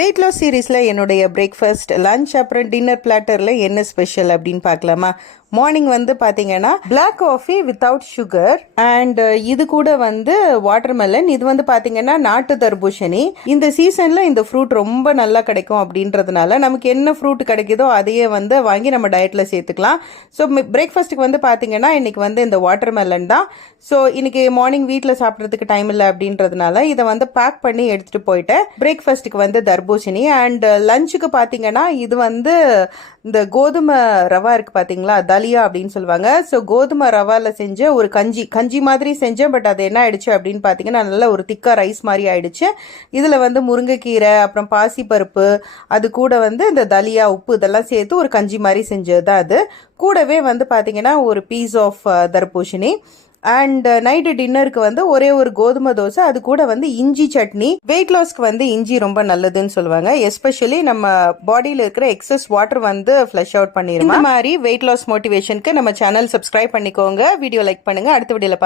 Wait loss சீரீஸில் என்னுடைய breakfast lunch அப்புறம் டின்னர் பிளாட்டரில் என்ன ஸ்பெஷல் அப்படின்னு பார்க்கலாமா. மார்னிங் வந்து பார்த்தீங்கன்னா black coffee without sugar and இது கூட வந்து வாட்டர்மெலன். இது வந்து பார்த்தீங்கன்னா நாட்டு தர்பூசணி. இந்த சீசனில் இந்த ஃப்ரூட் ரொம்ப நல்லா கிடைக்கும் அப்படின்றதுனால நமக்கு என்ன ஃப்ரூட் கிடைக்குதோ அதையே வந்து வாங்கி நம்ம டயட்டில் சேர்த்துக்கலாம். ஸோ பிரேக்ஃபாஸ்ட்டுக்கு வந்து பார்த்தீங்கன்னா இன்னைக்கு வந்து இந்த வாட்டர்மெலன் தான். ஸோ இன்னைக்கு மார்னிங் வீட்டில் சாப்பிட்றதுக்கு டைம் இல்லை அப்படின்றதுனால இதை வந்து பேக் பண்ணி எடுத்துகிட்டு போயிட்டேன். பிரேக்ஃபாஸ்ட்டுக்கு வந்து தர்பூசணி அண்ட் லஞ்சுக்கு பார்த்தீங்கன்னா இது வந்து இந்த கோதுமை ரவா இருக்குது பார்த்தீங்களா, தலியா அப்படின்னு சொல்லுவாங்க. ஸோ கோதுமை ரவாவில் செஞ்ச ஒரு கஞ்சி மாதிரி செஞ்சேன். பட் அது என்ன ஆயிடுச்சு அப்படின்னு பார்த்தீங்கன்னா நல்ல ஒரு திக்கா ரைஸ் மாதிரி ஆயிடுச்சு. இதில் வந்து முருங்கைக்கீரை அப்புறம் பாசிப்பருப்பு அது கூட வந்து இந்த தலியா உப்பு இதெல்லாம் சேர்த்து ஒரு கஞ்சி மாதிரி செஞ்சது தான் அது. கூடவே வந்து பார்த்தீங்கன்னா ஒரு பீஸ் ஆஃப் தர்பூசணி அண்ட் நைட்டு டின்னருக்கு வந்து ஒரே ஒரு கோதுமை தோசை, அது கூட வந்து இஞ்சி சட்னி. வெயிட் லாஸ்க்கு வந்து இஞ்சி ரொம்ப நல்லதுன்னு சொல்லுவாங்க. எஸ்பெஷலி நம்ம பாடியில் இருக்கிற எக்ஸஸ் வாட்டர் வந்து ஃப்ளஷ் அவுட் பண்ணிடும். இந்த மாதிரி வெயிட் லாஸ் மோட்டிவேஷனுக்கு நம்ம சேனல் சப்ஸ்கிரைப் பண்ணிக்கோங்க, வீடியோ லைக் பண்ணுங்க. அடுத்த வீடியோல